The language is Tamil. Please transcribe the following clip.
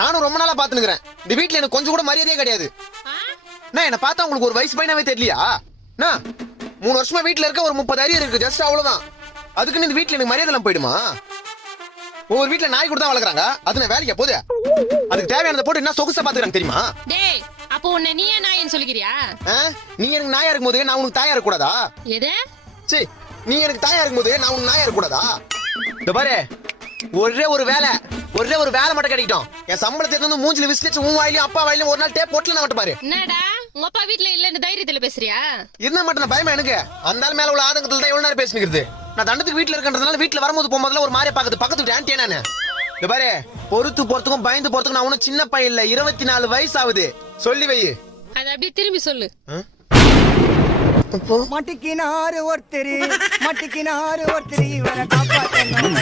நானும் ரொம்ப நாளா பாத்துனுக்குறேன். இந்த வீட்டுல எனக்கு கொஞ்சம் கூட மரியாதையே கிடையாது. என்ன பார்த்தா உங்களுக்கு ஒரு வயசு பையனாவே தெரியலையா? 3 வருஷமா வீட்டுல இருக்க, ஒரு 30 அரியர் இருக்கு, ஜஸ்ட் அவ்வளவுதான். அதுக்குன்னு இந்த வீட்டுல எனக்கு மரியாதை எல்லாம் போயிடுமா? ஒவ்வொரு வீட்டுல நாய் கூட தான் வளர்க்குறாங்க. அது நான் வேலைக்கு போகுது. அதுக்கு தேவையானதை போட்டு என்ன சொகுசா பாத்துக்கிறாங்க தெரியுமா? டேய், அப்போ உன்னை நீயே நாயின்னு சொல்லிக்கிறியா? நீ எனக்கு நாயா இருக்கும் போது நான் உனக்கு தாயா இருக்க கூடாதா? எது? சீ, நீ எனக்கு தாயா இருக்கும் போது நான் உனக்கு நாயா இருக்க கூடாதா? இந்த பாரு, ஒரே ஒரு வேலை மட்டும் கிடைக்கட்டும். என் சம்பளத்தை வந்து மூஞ்சில விசிலிச்சு உன் வாயிலையும் அப்பா வாயிலையும் ஒரு நாள் டேப் போட்டுல நான் மட்டும் பாரு. என்னடா உங்க அப்பா வீட்டுல இல்லன்னு தைரியத்துல பேசுறியா? இருந்தா மட்டும் நான் பயமா எனக்கு. அந்த ஆள் மேல உள்ள ஆதங்கத்துல தான் எவ்வளவு நேரம் பேசிக்கிறது. நான் தண்டத்துக்கு வீட்டுல இருக்கன்றதுனால வீட்டுல வரும்போது போகும்போதுல ஒரு மாதிரியா பாக்குது. பக்கத்து வீட்டு ஆன்ட்டியா நானு. இந்த பாரு, பொறுத்து போறதுக்கும் பயந்து போறதுக்கும் நான் ஒன்னும் சின்ன பையன் இல்ல. 24 வயசு ஆகுது. சொல்லி வை. அது அப்படியே திரும்பி சொல்லு. மட்டிக்கினாரு ஒருத்தர் இவரை காப்பாத்தணும்.